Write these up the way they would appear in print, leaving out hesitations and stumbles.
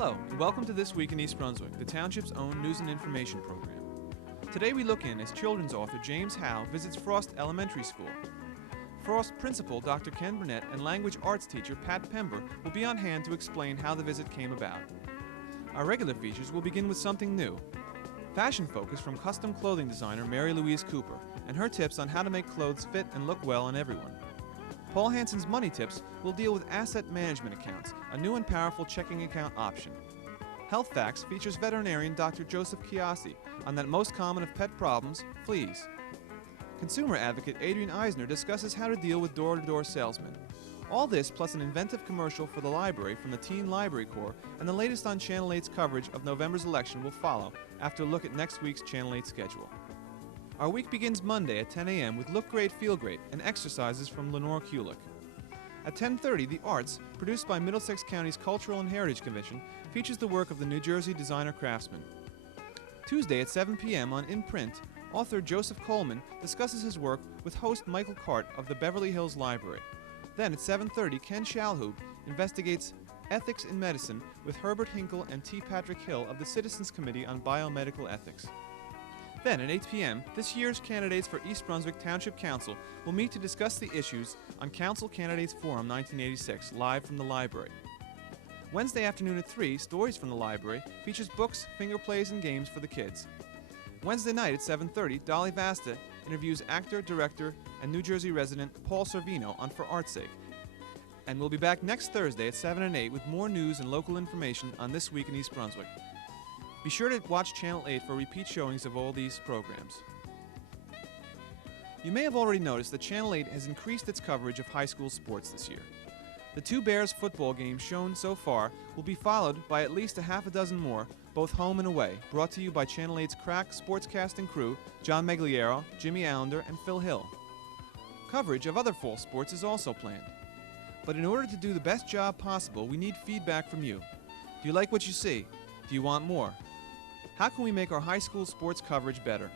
Hello, and welcome to This Week in East Brunswick, the township's own news and information program. Today we look in as children's author James Howe visits Frost Elementary School. Frost principal Dr. Ken Burnett and language arts teacher Pat Pember will be on hand to explain how the visit came about. Our regular features will begin with something new. Fashion focus from custom clothing designer Mary Louise Cooper and her tips on how to make clothes fit and look well on everyone. Paul Hansen's Money Tips will deal with asset management accounts, a new and powerful checking account option. Health Facts features veterinarian Dr. Joseph Chosi on that most common of pet problems, fleas. Consumer advocate Adrian Eisner discusses how to deal with door-to-door salesmen. All this plus an inventive commercial for the library from the Teen Library Corps and the latest on Channel 8's coverage of November's election will follow after a look at next week's Channel 8 schedule. Our week begins Monday at 10 a.m. with Look Great, Feel Great and exercises from Lenore Kulik. At 10:30, The Arts, produced by Middlesex County's Cultural and Heritage Commission, features the work of the New Jersey designer craftsman. Tuesday at 7 p.m. on In Print, author Joseph Coleman discusses his work with host Michael Cart of the Beverly Hills Library. Then at 7:30, Ken Shalhoub investigates ethics in medicine with Herbert Hinkle and T. Patrick Hill of the Citizens Committee on Biomedical Ethics. Then at 8 p.m., this year's candidates for East Brunswick Township Council will meet to discuss the issues on Council Candidates Forum 1986, live from the library. Wednesday afternoon at 3, Stories from the Library features books, finger plays, and games for the kids. Wednesday night at 7:30, Dolly Vasta interviews actor, director, and New Jersey resident Paul Sorvino on For Art's Sake. And we'll be back next Thursday at 7 and 8 with more news and local information on This Week in East Brunswick. Be sure to watch Channel 8 for repeat showings of all these programs. You may have already noticed that Channel 8 has increased its coverage of high school sports this year. The two Bears football games shown so far will be followed by at least a half a dozen more, both home and away, brought to you by Channel 8's crack sportscasting crew, John Megliero, Jimmy Allender, and Phil Hill. Coverage of other fall sports is also planned. But in order to do the best job possible, we need feedback from you. Do you like what you see? Do you want more? How can we make our high school sports coverage better?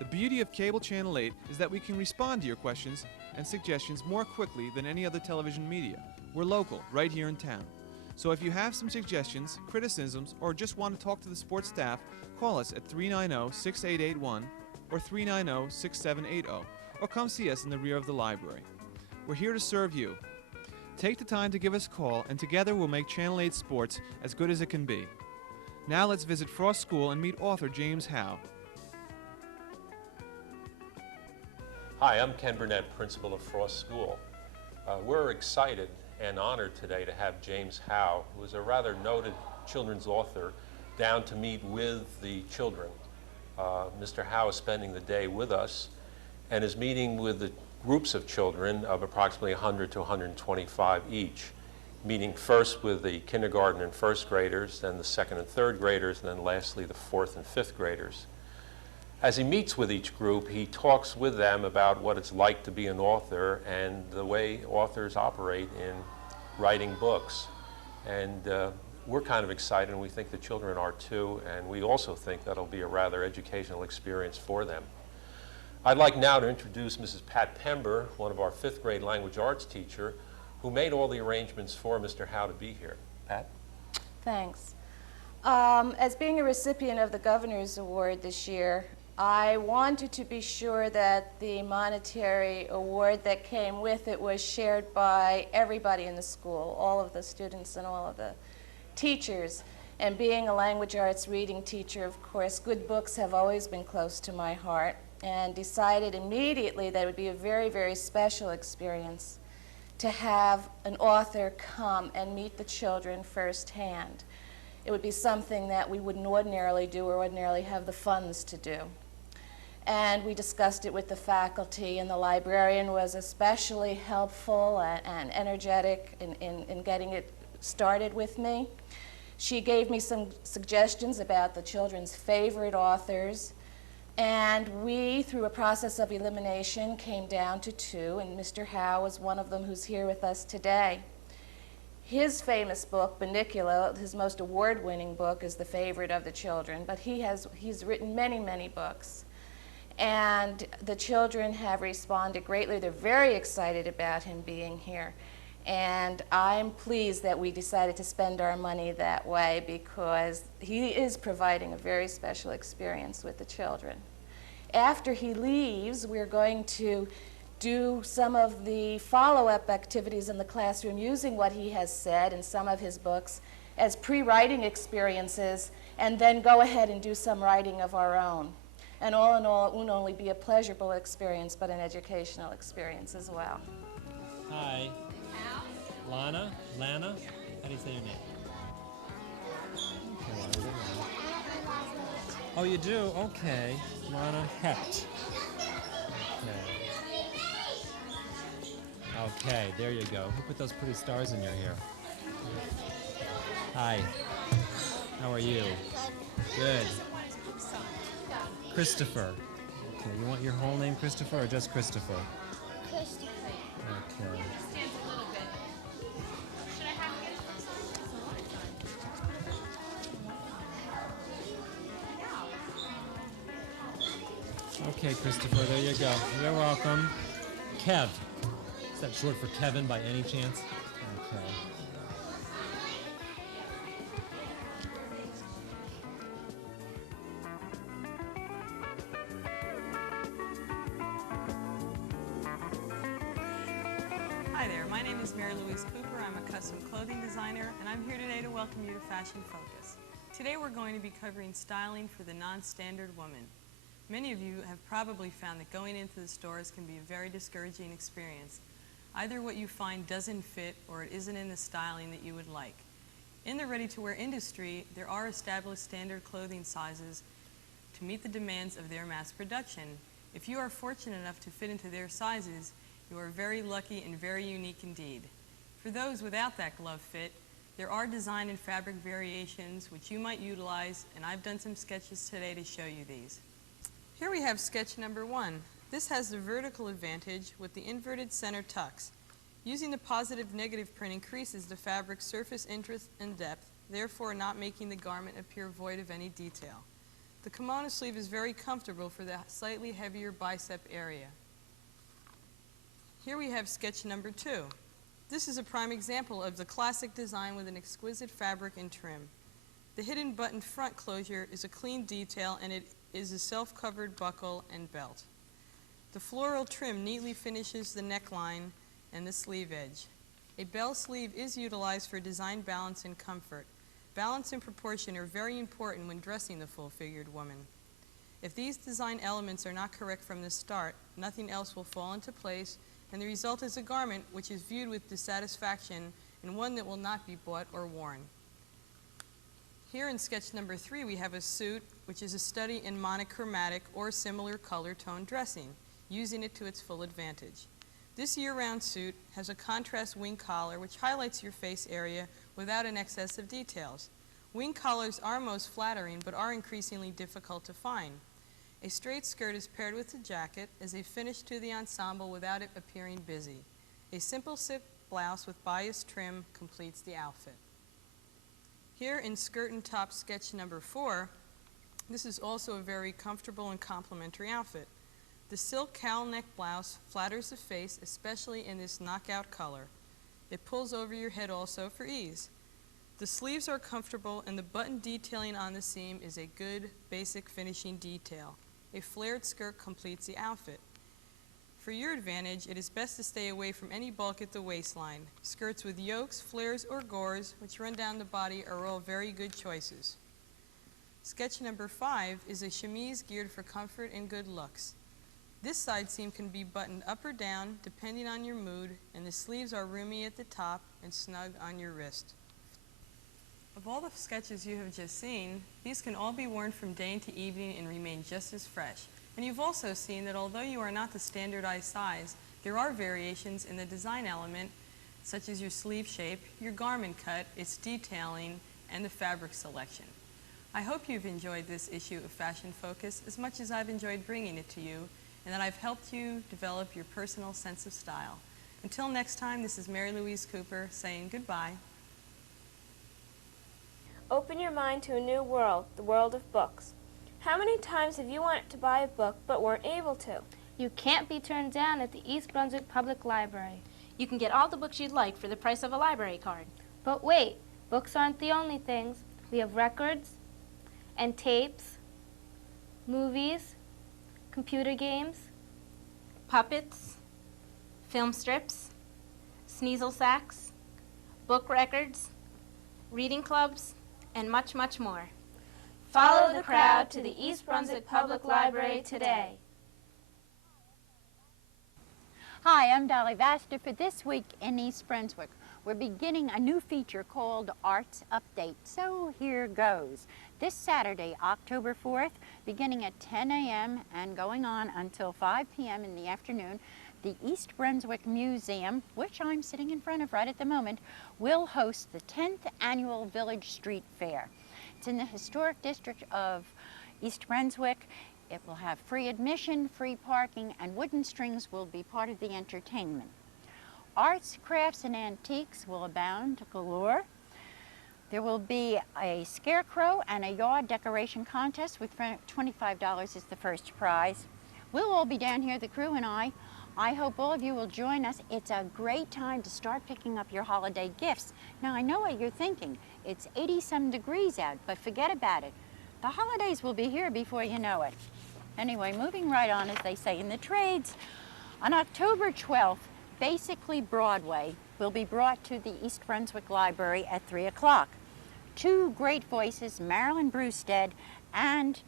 The beauty of Cable Channel 8 is that we can respond to your questions and suggestions more quickly than any other television media. We're local, right here in town. So if you have some suggestions, criticisms, or just want to talk to the sports staff, call us at 390-6881 or 390-6780, or come see us in the rear of the library. We're here to serve you. Take the time to give us a call, and together we'll make Channel 8 Sports as good as it can be. Now let's visit Frost School and meet author James Howe. Hi, I'm Ken Burnett, principal of Frost School. We're excited and honored today to have James Howe, who is a rather noted children's author, down to meet with the children. Mr. Howe is spending the day with us and is meeting with the groups of children of approximately 100 to 125 each, meeting first with the kindergarten and first graders, then the second and third graders, and then lastly the fourth and fifth graders. As he meets with each group, he talks with them about what it's like to be an author and the way authors operate in writing books. And we're kind of excited, and we think the children are too, and we also think that'll be a rather educational experience for them. I'd like now to introduce Mrs. Pat Pember, one of our fifth grade language arts teacher, who made all the arrangements for Mr. Howe to be here. Pat? Thanks. As being a recipient of the Governor's Award this year, I wanted to be sure that the monetary award that came with it was shared by everybody in the school, all of the students and all of the teachers. And being a language arts reading teacher, of course, good books have always been close to my heart, and decided immediately that it would be a very, very special experience to have an author come and meet the children firsthand. It would be something that we wouldn't ordinarily do or ordinarily have the funds to do. And we discussed it with the faculty, and the librarian was especially helpful and energetic in getting it started with me. She gave me some suggestions about the children's favorite authors, and we, through a process of elimination, came down to two, and Mr. Howe was one of them who's here with us today. His famous book, Bunnicula, his most award-winning book, is the favorite of the children, but he's written many, many books. And the children have responded greatly. They're very excited about him being here. And I'm pleased that we decided to spend our money that way because he is providing a very special experience with the children. After he leaves, we're going to do some of the follow-up activities in the classroom using what he has said in some of his books as pre-writing experiences, and then go ahead and do some writing of our own. And all in all, it won't only be a pleasurable experience, but an educational experience as well. Hi. Lana? How do you say your name? Okay, oh, you do? Okay. Lana Hecht. Okay, there you go. Who put those pretty stars in your hair? Hi. How are you? Good. Christopher. Okay, you want your whole name Christopher or just Christopher? Christopher. Okay. Okay, Christopher, there you go. You're welcome. Kev. Is that short for Kevin by any chance? Okay. Hi there, my name is Mary Louise Cooper. I'm a custom clothing designer, and I'm here today to welcome you to Fashion Focus. Today we're going to be covering styling for the non-standard woman. Many of you have probably found that going into the stores can be a very discouraging experience. Either what you find doesn't fit or it isn't in the styling that you would like. In the ready-to-wear industry, there are established standard clothing sizes to meet the demands of their mass production. If you are fortunate enough to fit into their sizes, you are very lucky and very unique indeed. For those without that glove fit, there are design and fabric variations which you might utilize, and I've done some sketches today to show you these. Here we have sketch number 1. This has the vertical advantage with the inverted center tucks. Using the positive-negative print increases the fabric's surface interest and depth, therefore not making the garment appear void of any detail. The kimono sleeve is very comfortable for the slightly heavier bicep area. Here we have sketch number 2. This is a prime example of the classic design with an exquisite fabric and trim. The hidden button front closure is a clean detail, and it is a self-covered buckle and belt. The floral trim neatly finishes the neckline and the sleeve edge. A bell sleeve is utilized for design balance and comfort. Balance and proportion are very important when dressing the full-figured woman. If these design elements are not correct from the start, nothing else will fall into place, and the result is a garment which is viewed with dissatisfaction and one that will not be bought or worn. Here in sketch number 3 we have a suit which is a study in monochromatic or similar color tone dressing, using it to its full advantage. This year-round suit has a contrast wing collar which highlights your face area without an excess of details. Wing collars are most flattering but are increasingly difficult to find. A straight skirt is paired with the jacket as a finish to the ensemble without it appearing busy. A simple silk blouse with bias trim completes the outfit. Here in skirt and top sketch number 4, this is also a very comfortable and complimentary outfit. The silk cowl neck blouse flatters the face, especially in this knockout color. It pulls over your head also for ease. The sleeves are comfortable, and the button detailing on the seam is a good, basic finishing detail. A flared skirt completes the outfit. For your advantage, it is best to stay away from any bulk at the waistline. Skirts with yokes, flares, or gores, which run down the body, are all very good choices. Sketch number 5 is a chemise geared for comfort and good looks. This side seam can be buttoned up or down, depending on your mood, and the sleeves are roomy at the top and snug on your wrist. Of all the sketches you have just seen, these can all be worn from day into evening and remain just as fresh. And you've also seen that although you are not the standardized size, there are variations in the design element, such as your sleeve shape, your garment cut, its detailing, and the fabric selection. I hope you've enjoyed this issue of Fashion Focus as much as I've enjoyed bringing it to you, and that I've helped you develop your personal sense of style. Until next time, this is Mary Louise Cooper saying goodbye. Open your mind to a new world, the world of books. How many times have you wanted to buy a book but weren't able to? You can't be turned down at the East Brunswick Public Library. You can get all the books you'd like for the price of a library card. But wait, books aren't the only things. We have records and tapes, movies, computer games, Puppets, film strips, sneasel sacks, book records, reading clubs, and much, much more. Follow the crowd to the East Brunswick Public Library today. Hi, I'm Dolly Vaster for This Week in East Brunswick. We're beginning a new feature called Arts Update, so here goes. This Saturday, October 4th, beginning at 10 a.m. and going on until 5 p.m. in the afternoon, the East Brunswick Museum, which I'm sitting in front of right at the moment, will host the 10th Annual Village Street Fair. It's in the historic district of East Brunswick. It will have free admission, free parking, and wooden strings will be part of the entertainment. Arts, crafts, and antiques will abound galore. There will be a scarecrow and a yard decoration contest with $25 is the first prize. We'll all be down here, the crew and I. I hope all of you will join us. It's a great time to start picking up your holiday gifts. Now, I know what you're thinking. It's 80-some degrees out, but forget about it. The holidays will be here before you know it. Anyway, moving right on, as they say in the trades, on October 12th, Basically Broadway will be brought to the East Brunswick Library at 3 o'clock. Two great voices, Marilyn Brewstead and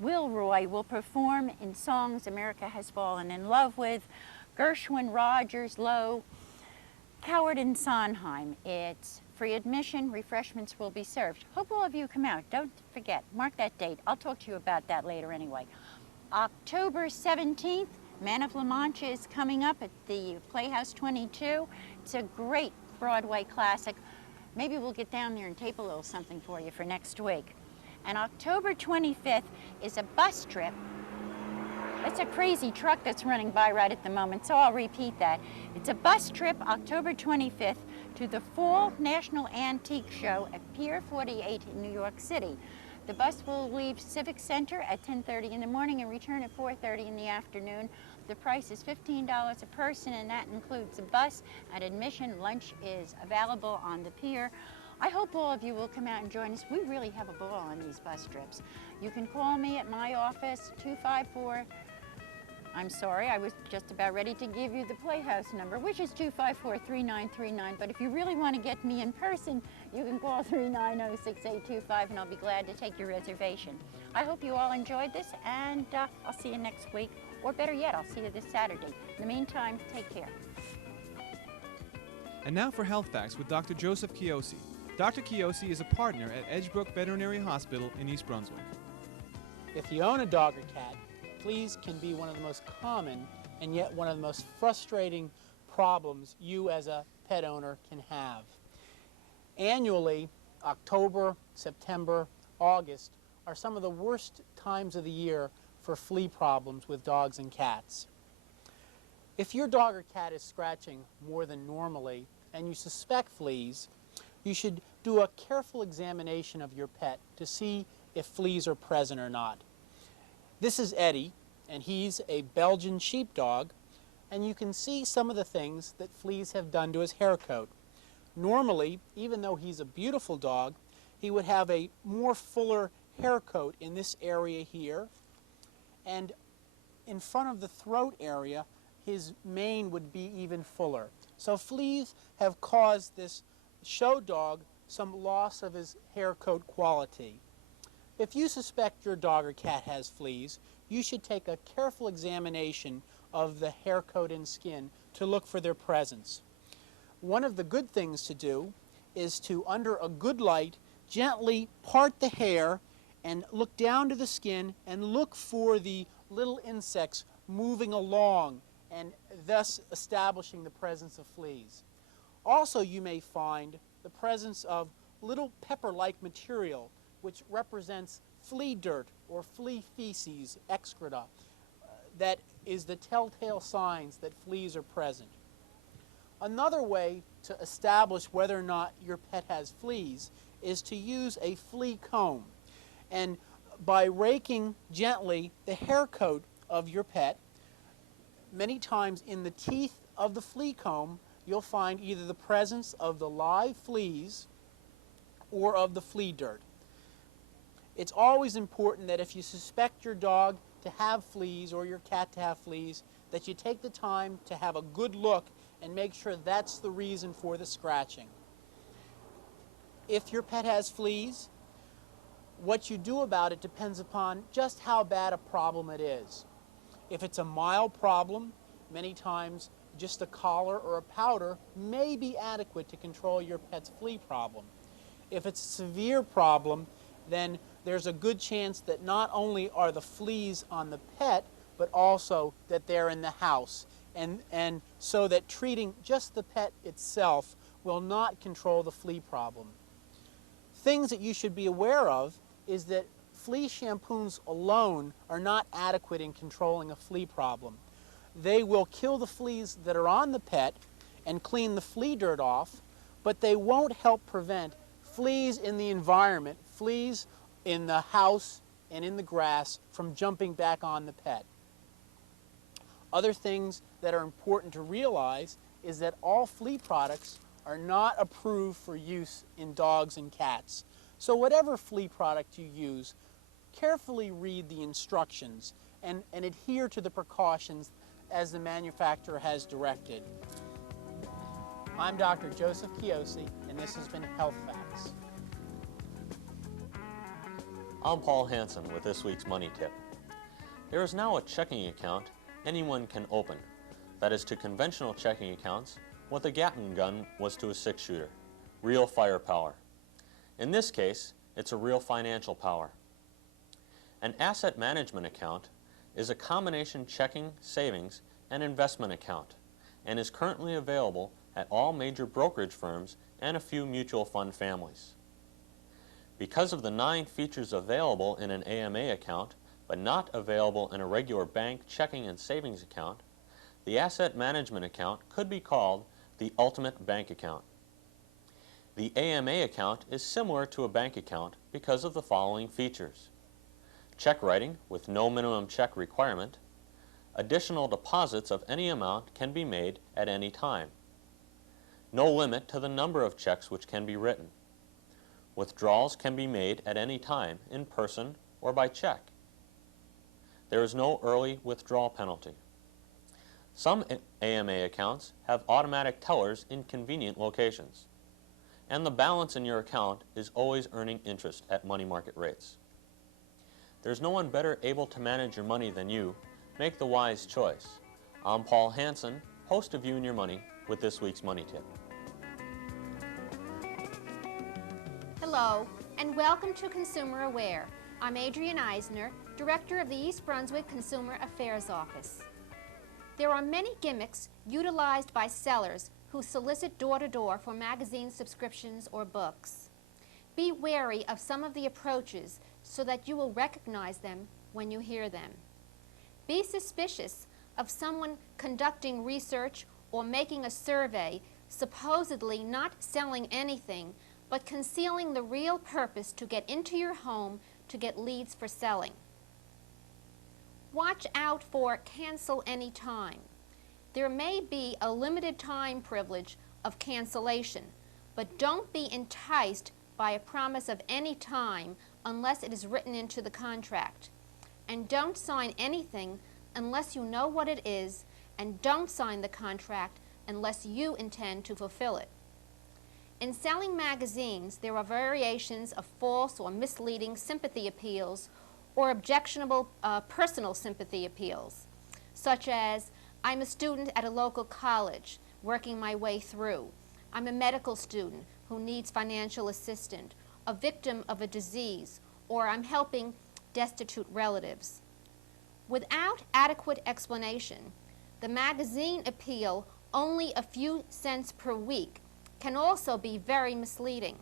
Will Roy, will perform in songs America has fallen in love with, Gershwin, Rogers, Lowe, Coward, and Sondheim. It's free admission, refreshments will be served. Hope all of you come out. Don't forget, mark that date. I'll talk to you about that later anyway. October 17th, Man of La Mancha is coming up at the Playhouse 22. It's a great Broadway classic. Maybe we'll get down there and tape a little something for you for next week. And October 25th is a bus trip. It's a crazy truck that's running by right at the moment, so I'll repeat that. It's a bus trip October 25th to the Fall National Antique Show at Pier 48 in New York City. The bus will leave Civic Center at 10:30 in the morning and return at 4:30 in the afternoon. The price is $15 a person, and that includes the bus and admission. Lunch is available on the pier. I hope all of you will come out and join us. We really have a ball on these bus trips. You can call me at my office, 254, I'm sorry, I was just about ready to give you the Playhouse number, which is 254-3939. But if you really want to get me in person, you can call 390-6825, and I'll be glad to take your reservation. I hope you all enjoyed this, and I'll see you next week. Or better yet, I'll see you this Saturday. In the meantime, take care. And now for Health Facts with Dr. Joseph Chosi. Dr. Chosi is a partner at Edgebrook Veterinary Hospital in East Brunswick. If you own a dog or cat, fleas can be one of the most common and yet one of the most frustrating problems you as a pet owner can have. Annually, October, September, August are some of the worst times of the year for flea problems with dogs and cats. If your dog or cat is scratching more than normally and you suspect fleas, you should do a careful examination of your pet to see if fleas are present or not. This is Eddie, and he's a Belgian sheepdog, and you can see some of the things that fleas have done to his hair coat. Normally, even though he's a beautiful dog, he would have a more fuller hair coat in this area here, and in front of the throat area, his mane would be even fuller. So fleas have caused this show dog some loss of his hair coat quality. If you suspect your dog or cat has fleas, you should take a careful examination of the hair coat and skin to look for their presence. One of the good things to do is to, under a good light, gently part the hair and look down to the skin and look for the little insects moving along and thus establishing the presence of fleas. Also, you may find the presence of little pepper-like material which represents flea dirt or flea feces, excreta. That is the telltale signs that fleas are present. Another way to establish whether or not your pet has fleas is to use a flea comb. And by raking gently the hair coat of your pet, many times in the teeth of the flea comb, you'll find either the presence of the live fleas or of the flea dirt. It's always important that if you suspect your dog to have fleas or your cat to have fleas, that you take the time to have a good look and make sure that's the reason for the scratching. If your pet has fleas, what you do about it depends upon just how bad a problem it is. If it's a mild problem, many times just a collar or a powder may be adequate to control your pet's flea problem. If it's a severe problem, then there's a good chance that not only are the fleas on the pet, but also that they're in the house. And so that treating just the pet itself will not control the flea problem. Things that you should be aware of is that flea shampoos alone are not adequate in controlling a flea problem. They will kill the fleas that are on the pet and clean the flea dirt off, but they won't help prevent fleas in the environment, fleas in the house and in the grass from jumping back on the pet. Other things that are important to realize is that all flea products are not approved for use in dogs and cats. So whatever flea product you use, carefully read the instructions and adhere to the precautions as the manufacturer has directed. I'm Dr. Joseph Chosi, and this has been Health Facts. I'm Paul Hansen with this week's Money Tip. There is now a checking account anyone can open. That is to conventional checking accounts what the Gatling gun was to a six-shooter. Real firepower. In this case, it's a real financial power. An asset management account is a combination checking, savings, and investment account and is currently available at all major brokerage firms and a few mutual fund families. Because of the 9 features available in an AMA account but not available in a regular bank checking and savings account, the asset management account could be called the ultimate bank account. The AMA account is similar to a bank account because of the following features: check writing with no minimum check requirement, additional deposits of any amount can be made at any time, no limit to the number of checks which can be written, withdrawals can be made at any time in person or by check, there is no early withdrawal penalty. Some AMA accounts have automatic tellers in convenient locations, and the balance in your account is always earning interest at money market rates. There's no one better able to manage your money than you. Make the wise choice. I'm Paul Hansen, host of You and Your Money, with this week's Money Tip. Hello, and welcome to Consumer Aware. I'm Adrienne Eisner, Director of the East Brunswick Consumer Affairs Office. There are many gimmicks utilized by sellers who solicit door-to-door for magazine subscriptions or books. Be wary of some of the approaches so that you will recognize them when you hear them. Be suspicious of someone conducting research or making a survey, supposedly not selling anything, but concealing the real purpose to get into your home to get leads for selling. Watch out for cancel any time. There may be a limited time privilege of cancellation, but don't be enticed by a promise of any time unless it is written into the contract. And don't sign anything unless you know what it is, and don't sign the contract unless you intend to fulfill it. In selling magazines, there are variations of false or misleading sympathy appeals or objectionable personal sympathy appeals, such as, I'm a student at a local college, working my way through. I'm a medical student who needs financial assistance, a victim of a disease, or I'm helping destitute relatives. Without adequate explanation, the magazine appeal, only a few cents per week, can also be very misleading.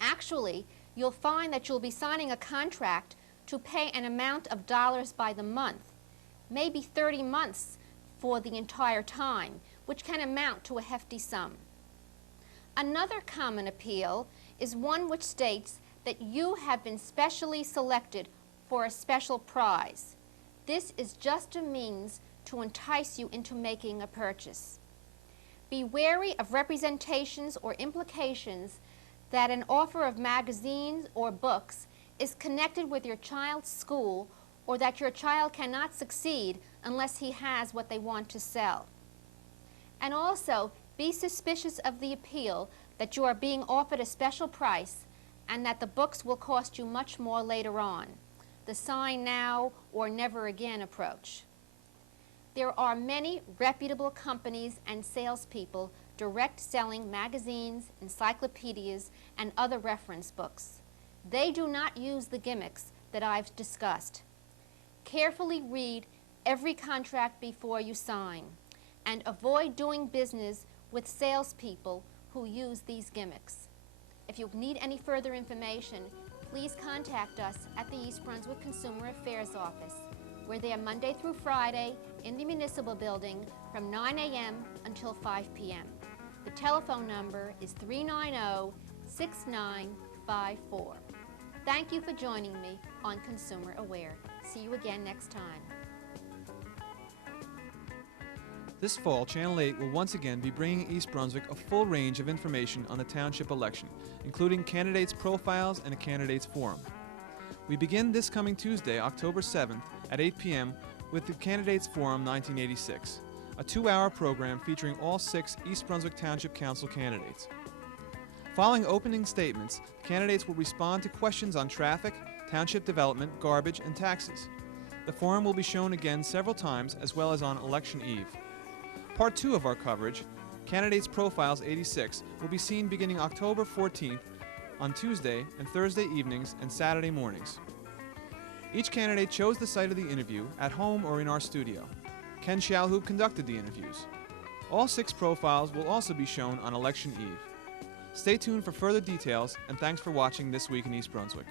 Actually, you'll find that you'll be signing a contract to pay an amount of dollars by the month, maybe 30 months for the entire time, which can amount to a hefty sum. Another common appeal is one which states that you have been specially selected for a special prize. This is just a means to entice you into making a purchase. Be wary of representations or implications that an offer of magazines or books is connected with your child's school, or that your child cannot succeed unless he has what they want to sell. And also, be suspicious of the appeal that you are being offered a special price and that the books will cost you much more later on. The sign now or never again approach. There are many reputable companies and salespeople direct selling magazines, encyclopedias, and other reference books. They do not use the gimmicks that I've discussed. Carefully read every contract before you sign, and avoid doing business with salespeople who use these gimmicks. If you need any further information, please contact us at the East Brunswick Consumer Affairs Office. We're there Monday through Friday in the Municipal Building from 9 a.m. until 5 p.m. The telephone number is 390-6954. Thank you for joining me on Consumer Aware. See you again next time. This fall, Channel 8 will once again be bringing East Brunswick a full range of information on the township election, including candidates' profiles and a candidates' forum. We begin this coming Tuesday, October 7th at 8 p.m. with the Candidates Forum 1986, a 2-hour program featuring all 6 East Brunswick Township Council candidates. Following opening statements, candidates will respond to questions on traffic, township development, garbage, and taxes. The forum will be shown again several times, as well as on Election Eve. Part 2 of our coverage, Candidates Profiles 86, will be seen beginning October 14th on Tuesday and Thursday evenings and Saturday mornings. Each candidate chose the site of the interview, at home or in our studio. Ken Shalhoub conducted the interviews. All 6 profiles will also be shown on Election Eve. Stay tuned for further details, and thanks for watching This Week in East Brunswick.